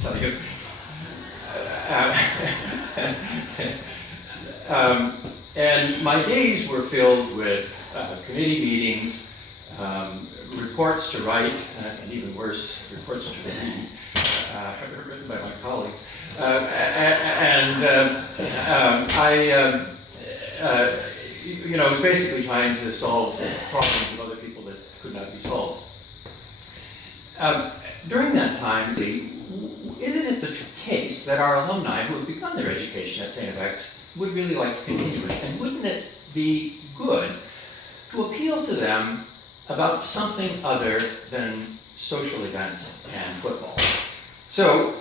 Tell you. And my days were filled with committee meetings, reports to write, and even worse, reports to read, written by my colleagues. I was basically trying to solve problems of other people that could not be solved. During that time, isn't it the case that our alumni who have begun their education at St. FX would really like to continue it? And wouldn't it be good to appeal to them about something other than social events and football? So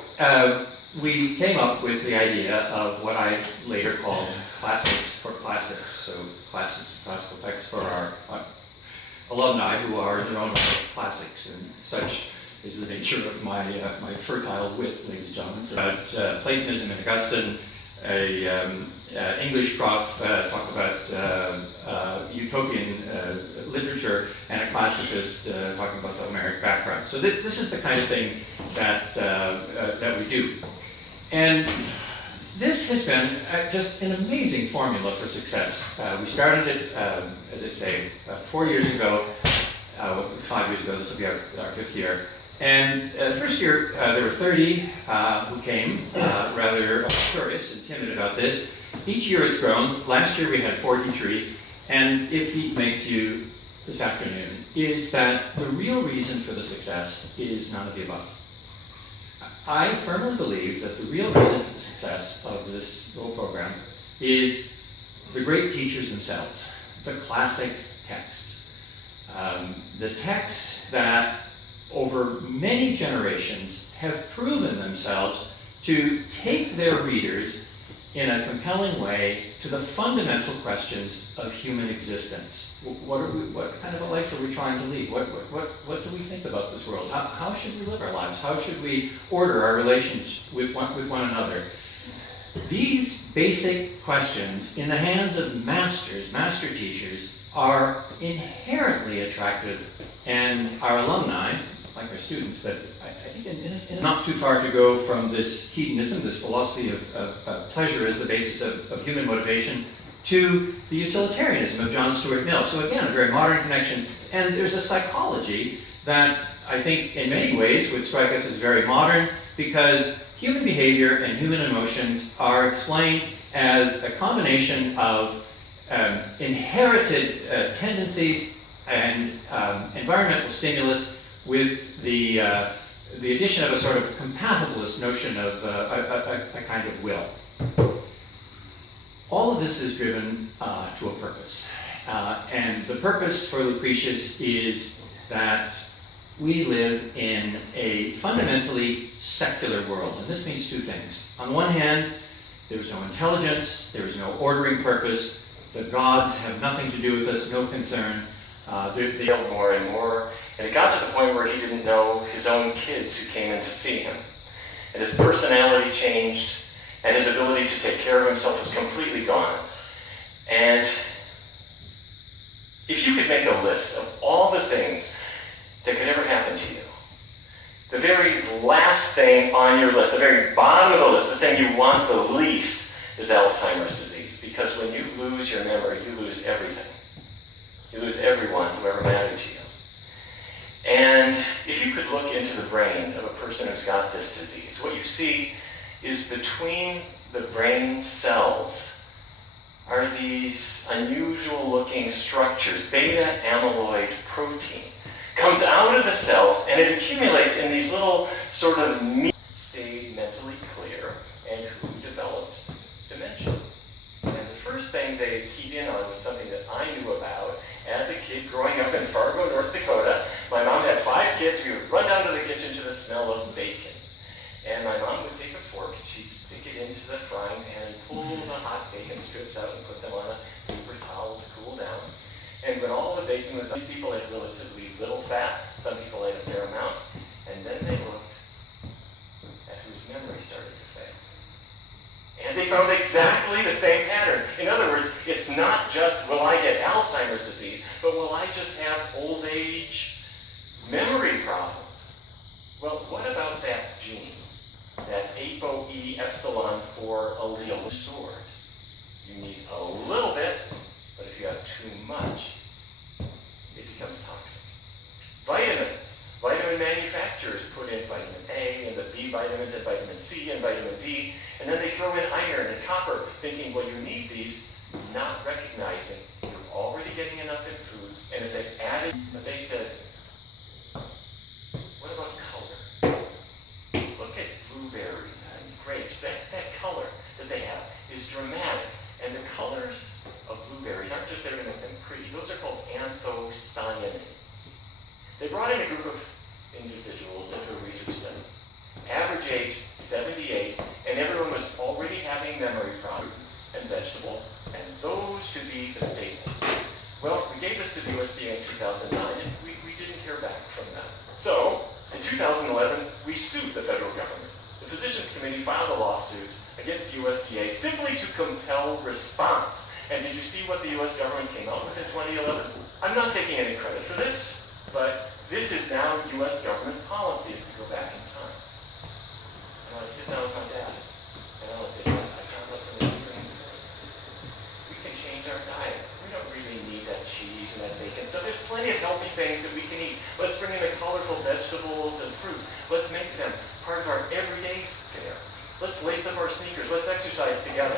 we came up with the idea of what I later called Classics for Classics. So classics, classical texts for our alumni who are their own classics, and such is the nature of my fertile wit, ladies and gentlemen. So about Platonism and Augustine, a English prof talked about utopian literature, and a classicist talking about the Homeric background. So this is the kind of thing that we do. And this has been just an amazing formula for success. We started it, as I say, 4 years ago, 5 years ago. This will be our fifth year. And the first year, there were 30 who came, rather curious and timid about this. Each year it's grown. Last year we had 43. And if he make to you this afternoon is that the real reason for the success is none of the above. I firmly believe that the real reason for the success of this little program is the great teachers themselves, the classic texts. The texts that over many generations have proven themselves to take their readers in a compelling way to the fundamental questions of human existence. What kind of a life are we trying to lead? What do we think about this world? How should we live our lives? How should we order our relations with one another? These basic questions in the hands of master teachers, are inherently attractive, and our alumni, like our students, but I think in not too far to go from this hedonism, this philosophy of pleasure as the basis of human motivation, to the utilitarianism of John Stuart Mill. So again, a very modern connection. And there's a psychology that I think in many ways would strike us as very modern, because human behavior and human emotions are explained as a combination of inherited tendencies and environmental stimulus with the addition of a sort of compatibilist notion of a kind of will. All of this is driven to a purpose. And the purpose for Lucretius is that we live in a fundamentally secular world. And this means two things. On one hand, there is no intelligence, there is no ordering purpose, the gods have nothing to do with us, no concern. They failed more and more, and it got to the point where he didn't know his own kids who came in to see him. And his personality changed, and his ability to take care of himself was completely gone. And if you could make a list of all the things that could ever happen to you, the very last thing on your list, the very bottom of the list, the thing you want the least, is Alzheimer's disease. Because when you lose your memory, you lose everything. You lose everyone who ever mattered to you. And if you could look into the brain of a person who's got this disease, what you see is between the brain cells are these unusual looking structures. Beta amyloid protein comes out of the cells and it accumulates in these little sort of stayed mentally clear and who developed dementia. And the first thing they keyed in on was something that I knew about as a kid growing up in Fargo, North Dakota. My mom had 5 kids. We would run down to the kitchen to the smell of bacon. And my mom would take a fork and she'd stick it into the frying pan and pull the hot bacon strips out and put them on a paper towel to cool down. And when all the bacon was done, people ate relatively little fat. Some people ate a fair amount. And then they looked at whose memory started to fail. And they found exactly the same pattern. In other words, it's not just will I get Alzheimer's disease, but will I just have old age memory problems? Well, what about that gene, that ApoE epsilon 4 allele sword? You need a little bit, but if you have too much, it becomes toxic. Vitamins. Vitamin manufacturers put in vitamin A and the B vitamins and vitamin C and vitamin D, and then they throw in iron and copper, thinking, well, you need these, not recognizing you're already getting enough in foods, and if they added, but they said, what about color? Look at blueberries and grapes. That color that they have is dramatic, and the colors of blueberries aren't just there to make them pretty. Those are called anthocyanins. They brought in a group of individuals into a research study. Average age, 78, and everyone was already having memory problems and vegetables, and those should be the staple. Well, we gave this to the USDA in 2009, and we didn't hear back from them. So, in 2011, we sued the federal government. The Physicians Committee filed a lawsuit against the USDA simply to compel response. And did you see what the US government came out with in 2011? I'm not taking any credit for this, but this is now US government policy to go back in time. And I want to sit down with my dad, and I want to say, I found out something great. We can change our diet. We don't really need that cheese and that bacon stuff. There's plenty of healthy things that we can eat. Let's bring in the colorful vegetables and fruits. Let's make them part of our everyday fare. Let's lace up our sneakers. Let's exercise together.